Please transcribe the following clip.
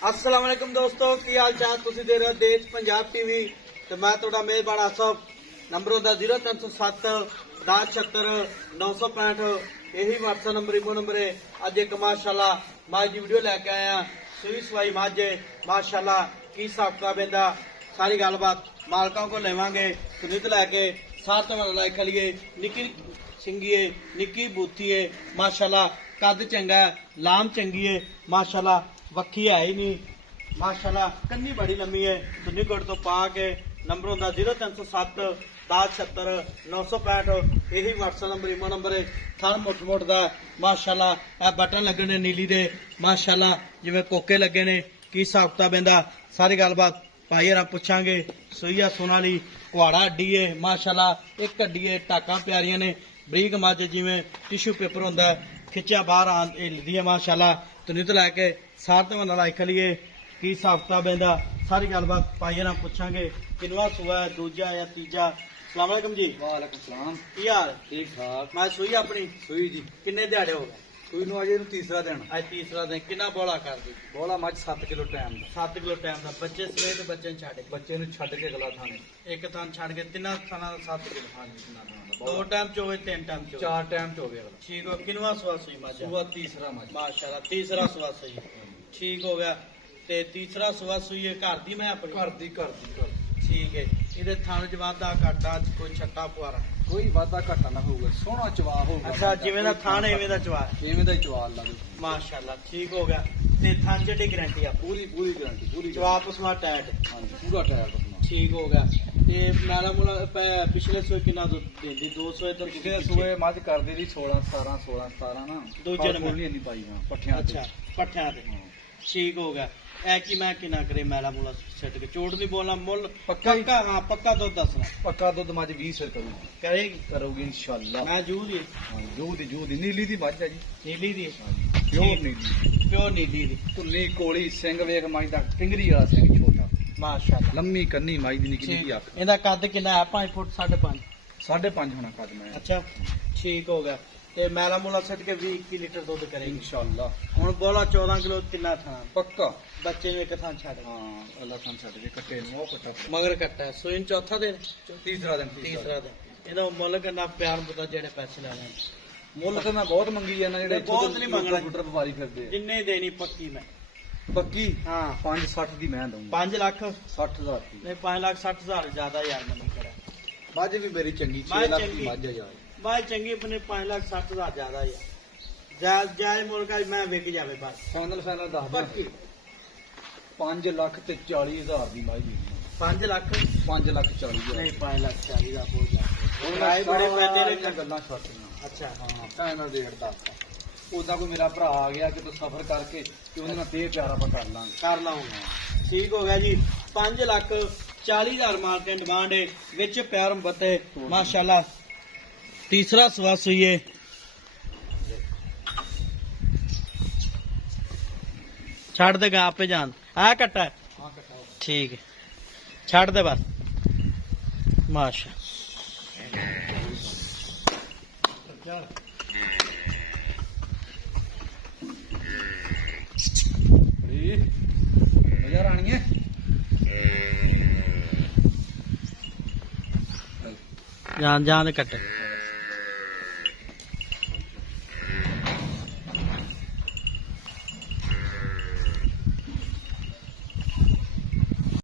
अस्सलाम वालेकुम दोस्तों, की हाल चाल? तुसीं देख रहे हो देश पंजाब टीवी ते मैं तुहाडा मेजबान आसफ। नंबर होंदा 0307 1076 965। यही व्हाट्सएप नंबर इमो नंबर है। अज एक माशाल्लाह मझ की वीडियो लैके आए हैं। सुई सवाई मझ है माशाल्लाह। की हिसाब किताब इहदा सारी गलबात मालकों को लेवांगे। सुनीत लैके सार तो लाइक खलिए। निक्की सिंगी है, निक्की बूथी है माशाल्लाह। कद चंगा है, लाम चंगी है माशाल्लाह। वक्खी है ही नहीं माशाल्लाह। कन्नी बड़ी लम्मी है। सुनीगढ़ तो पा के नंबर होंदा 0307 1076 965। यही व्हाट्सएप नंबर इमो नंबर है। थन मुठ मुठ दा माशाल्लाह। ए बटन लगे ने नीली दे माशाल्लाह, जिवें कोके लगे ने। की हिसाब किताब इहदा सारी गलबात भाई हरा पुछांगे। सुईया सोनाली कुहाड़ा अड्डी है माशाल्लाह। एक अड्डी है, टाकां प्यारियां ने। बरीक मझ जिवें टिशू पेपर होंदा है, खिच्चिया बाहर हिलदी है माशाल्लाह। तुनीत लैके सार तो लाइक खलिए। की हिसाब किताब इहदा सारी गलबात भाई हरा पुछांगे। किनवा सुआ है, दूजा या तीजा? अस्सलाम वालेकुम जी। वालेकुम सलाम। की हाल? ठीक ठाक। मैं सुई अपनी सुई जी किन्ने दिहाड़े हो गए? सुई नु अजे तीसरा दिन। आज तीसरा दिन। किन्ना बोला कर दी? बोला मझ 7 किलो टाइम दा। 7 किलो टाइम का। बच्चे सवेरे ते बच्चे छड़ के बच्चे नु छड्ड के गला थाने एक थान छड़ के तिना थाना 7 किलो। हाँ जी ना दो टाइम च होवे, 3 टाइम च होवे? 4 टाइम च हो गया गला। ठीक हो। किनवा सुआ सुई मझ? सुबह तीसरा मझ माशाल्लाह तीसरा सुआ सुई। ठीक हो गया। ते तीसरा सुआ सुई है घर दी। मैं अपनी कर दी ठीक है। इहदे थान च वाधा घाटा कोई छट्टा पुआरा? कोई वादा घाटा ना होगा। सोहना चवा होगा। अच्छा, जिवें दा थान एवें दा चवा? एवें दा ही चवा लगे माशाल्लाह ठीक हो गया। ते थान च गारंटी आ? पूरी गारंटी पूरी चवा पसमा टाइट? हाँ जी पूरा टायर बसना। ठीक हो गया। ये नाला मुला पिछले सोए कितना दूध देंदी? 200 तो पिछले सुबह मझ कर दी 16 17 ना। दूजे नंबर नहीं पाई हां पट्ठियां। अच्छा पट्ठियां ते ठीक हो गया। ऐ कि मैं किना करे मैला मूला सेट के चोट नहीं बोलना मुल पक्का ही? हाँ पक्का दूध दसना। पक्का दूध मझ 20 करूगी। करेगी? करोगी इंशाल्लाह। मैं जू दी जूदी नीली दी मझ है जी। नीली दी प्योर नीली प्योर नीली दी। धुल्ली कोली सिंग वेख मझ दा टिंगरी वाला सिंग छोटा माशाल्लाह। लम्मी कन्नी मझ दी निक्की निक्की अख। इहदा कद कितना है? 5 फुट 5.5? 5.5 होना कद मैं। अच्छा ठीक हो गया। ते मैला मूला सेट के 20 लीटर दूध करेगी इंशाल्लाह। हुण बोला 14 किलो कितना था? पक्का। बच्चे में एक थान छड़? हां अल्लाह थान छड़ के कट्टे नु ओ कट्टा मगर कट्टा है। सोइन चौथा दिन? तीसरा दिन तीसरा दिन। ਇਹਦਾ ਮੁੱਲ ਕਿੰਨਾ? ਪਿਆਰ ਪਤਾ ਜਿਹੜੇ ਪੈਸੇ ਲੈਣੇ? ਮੁੱਲ ਤੇ ਮੈਂ ਬਹੁਤ ਮੰਗੀ ਜਾਂਦਾ। ਜਿਹੜੇ ਬਹੁਤ ਨਹੀਂ ਮੰਗਣਾ। ਕੰਪਿਊਟਰ ਵਪਾਰੀ ਫਿਰਦੇ ਆ। ਜਿੰਨੇ ਦੇਣੀ ਪੱਕੀ ਮੈਂ? ਪੱਕੀ ਹਾਂ 5.60 ਦੀ ਮੈਂ ਦਊਂਗਾ। 5 ਲੱਖ 60,000 ਦੀ। ਨਹੀਂ 5,60,000 ਜ਼ਿਆਦਾ ਯਾਰ ਮੈਨੂੰ ਕਰਾ। ਮੱਝ ਵੀ ਮੇਰੀ ਚੰਗੀ 6 ਲੱਖ ਦੀ ਮੱਝ ਆ ਯਾਰ। ਬਾਈ ਚੰਗੀ ਆਪਣੇ 5,60,000 ਜ਼ਿਆਦਾ ਯਾਰ। ਜਾਇਜ਼ ਮੁੱਲ ਕਾ ਮੈਂ ਵਿਕ ਜਾਵੇ ਬਸ। ਫਾਈਨਲ ਦੱਸ ਦੇ। ਪੱਕੀ 5 ਲੱਖ ਤੇ 40,000 ਦੀ ਮੱਝ ਦੀ। 5 ਲੱਖ 5 ਲੱਖ 40,000 ਨਹੀਂ 5 ਲੱਖ 40 ਦਾ ਹੋ ਜਾ। ਹੁਣ ਆਏ ਬੜੇ ਫਾਇਦੇ ਨੇ ਗੱਲਾਂ ਛੱਡਣਾ। ਅੱਛਾ ਹਾਂ ਫਾਈਨਲ ਰੇਟ ਦੱਸ। ਉਦਾਂ ਕੋਈ ਮੇਰਾ ਭਰਾ ਆ ਗਿਆ ਕਿ ਤੂੰ ਸਫ਼ਰ ਕਰਕੇ ਤੇ ਉਹਦੇ ਨਾਲ ਤੇ ਪਿਆਰ ਆਪਾਂ ਕਰ ਲਾਂਗੇ। ਕਰ ਲਾਉਂਗਾ। ਠੀਕ ਹੋ ਗਿਆ ਜੀ। 5,40,000 ਮਾਰਕੀਟ ਡਿਮਾਂਡ ਹੈ ਵਿੱਚ ਪਿਆਰ ਬੱਤੇ ਮਾਸ਼ਾਅੱਲਾ। तीसरा सुबह सुइए छड़ देगा आपे जान। आया कट्टा है? ठीक है छड़ दे बस। माशा मजा रानी है। जान जान दे कट्टे।